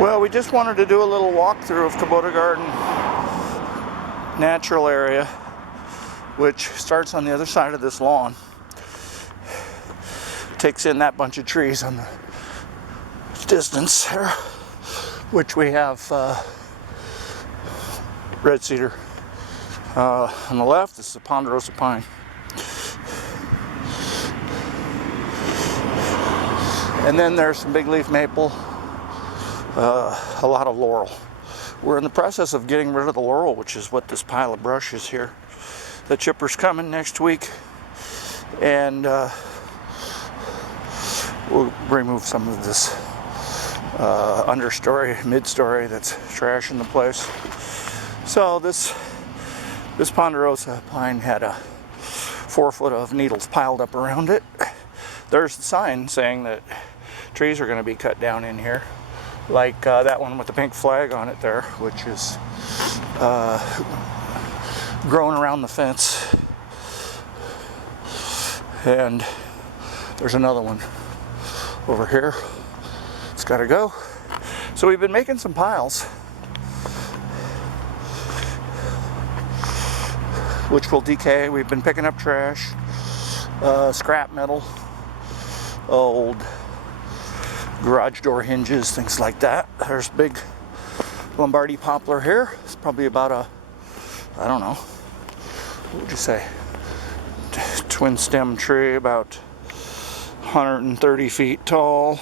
Well, we just wanted to do a little walkthrough of Kubota Garden natural area, which starts on the other side of this lawn. Takes in that bunch of trees on the distance there, which we have red cedar. On the left, this is a ponderosa pine. And then there's some big leaf maple, a lot of laurel. We're in the process of getting rid of the laurel, which is what this pile of brush is here. The chipper's coming next week, and we'll remove some of this understory, mid-story that's trashing the place. So this ponderosa pine had a 4 foot of needles piled up around it. There's a sign saying that trees are going to be cut down in here, like that one with the pink flag on it there, which is growing around the fence. And there's another one over here. It's got to go. So we've been making some piles, which will decay. We've been picking up trash, scrap metal, old garage door hinges, things like that. There's big Lombardy poplar here. It's probably about a, I don't know, what would you say, twin stem tree, about 130 feet tall.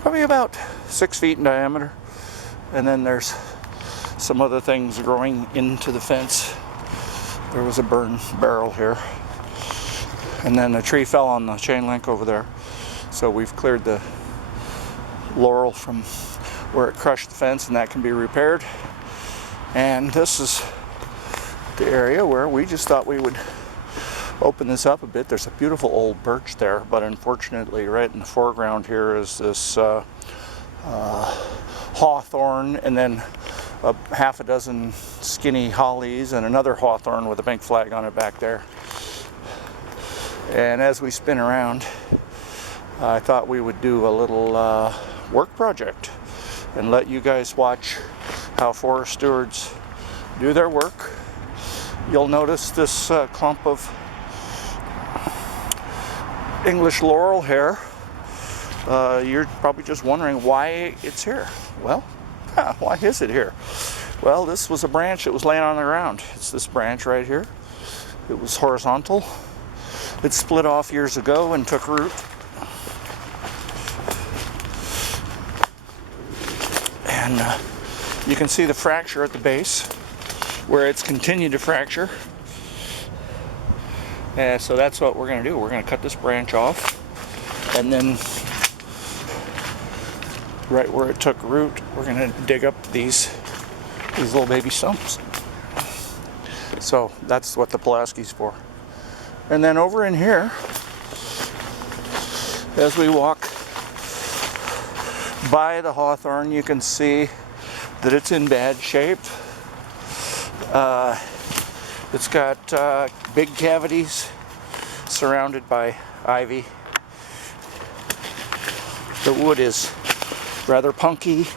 Probably about 6 feet in diameter. And then there's some other things growing into the fence. There was a burn barrel here. And then a tree fell on the chain link over there. So we've cleared the laurel from where it crushed the fence, and that can be repaired. And this is the area where we just thought we would open this up a bit. There's a beautiful old birch there, but unfortunately right in the foreground here is this hawthorn, and then half a dozen skinny hollies, and another hawthorn with a pink flag on it back there. And as we spin around, I thought we would do a little work project and let you guys watch how forest stewards do their work. You'll notice this clump of English laurel here. You're probably just wondering why it's here. Well, why is it here? Well, this was a branch that was laying on the ground. It's this branch right here. It was horizontal. It split off years ago and took root. And you can see the fracture at the base where it's continued to fracture. And so that's what we're going to do. We're going to cut this branch off, and then right where it took root, we're going to dig up these little baby stumps. So that's what the Pulaski's for. And then over in here, as we walk by the hawthorn, you can see that it's in bad shape. It's got big cavities surrounded by ivy. The wood is rather punky.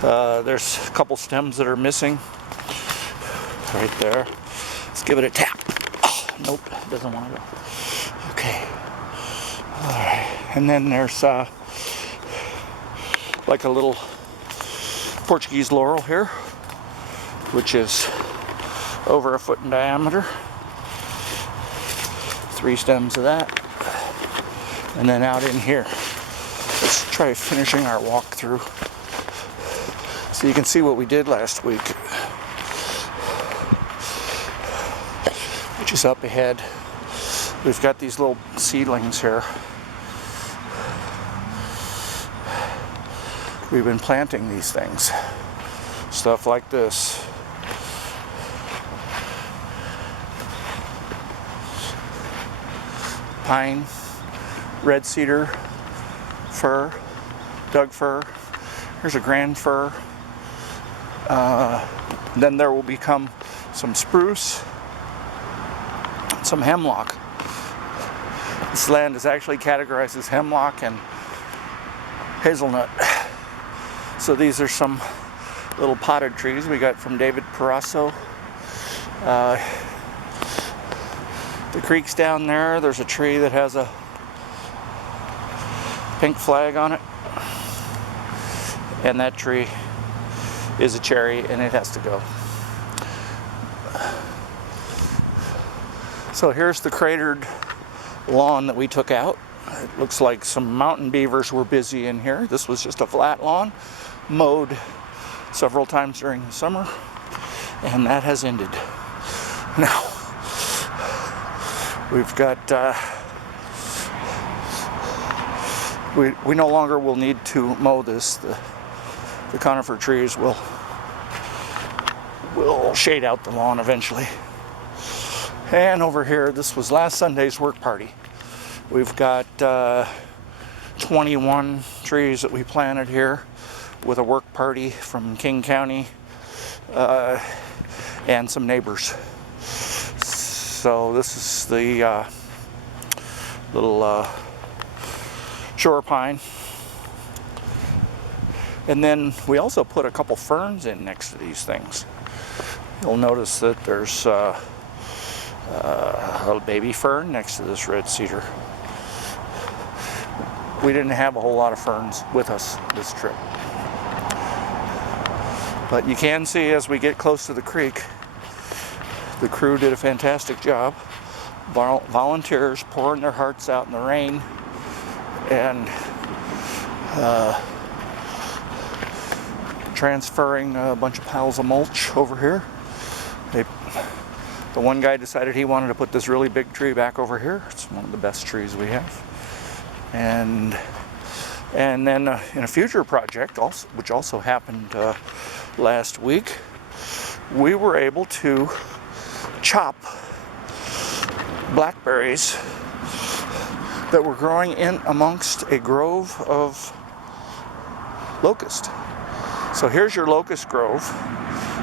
There's a couple stems that are missing right there. Let's give it a tap. Oh, nope, doesn't want to go. Okay. All right. And then there's like a little Portuguese laurel here, which is over a foot in diameter. 3 stems of that. And then out in here, let's try finishing our walkthrough so you can see what we did last week, which is up ahead. We've got these little seedlings here. We've been planting these things, stuff like this. Pine, red cedar, fir, Doug fir. Here's a grand fir. Then there will become some spruce, some hemlock. This land is actually categorized as hemlock and hazelnut. So these are some little potted trees we got from David Parasso. The creek's down there. There's a tree that has a pink flag on it. And that tree is a cherry and it has to go. So here's the cratered lawn that we took out. It looks like some mountain beavers were busy in here. This was just a flat lawn, mowed several times during the summer, and that has ended. Now, we've got, we no longer will need to mow this. The conifer trees will shade out the lawn eventually. And over here, this was last Sunday's work party. We've got 21 trees that we planted here with a work party from King County and some neighbors. So this is the little shore pine. And then we also put a couple ferns in next to these things. You'll notice that there's a little baby fern next to this red cedar. We didn't have a whole lot of ferns with us this trip. But you can see as we get close to the creek, the crew did a fantastic job. Volunteers pouring their hearts out in the rain and transferring a bunch of piles of mulch over here. The one guy decided he wanted to put this really big tree back over here. It's one of the best trees we have. And then in a future project, which also happened last week, we were able to chop blackberries that were growing in amongst a grove of locust. So here's your locust grove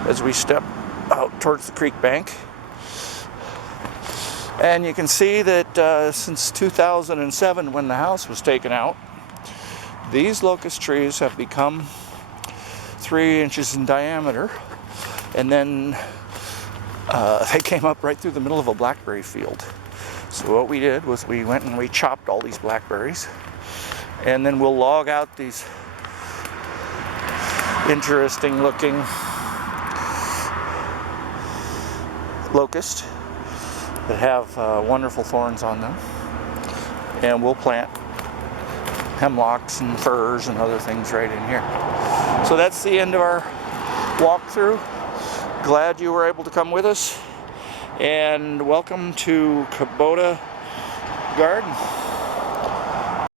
as we step out towards the creek bank. And you can see that since 2007, when the house was taken out, these locust trees have become 3 inches in diameter. And then they came up right through the middle of a blackberry field. So what we did was we went and we chopped all these blackberries. And then we'll log out these interesting looking locusts that have wonderful thorns on them, and we'll plant hemlocks and firs and other things right in here. So that's the end of our walkthrough. Glad you were able to come with us, and welcome to Kubota Garden.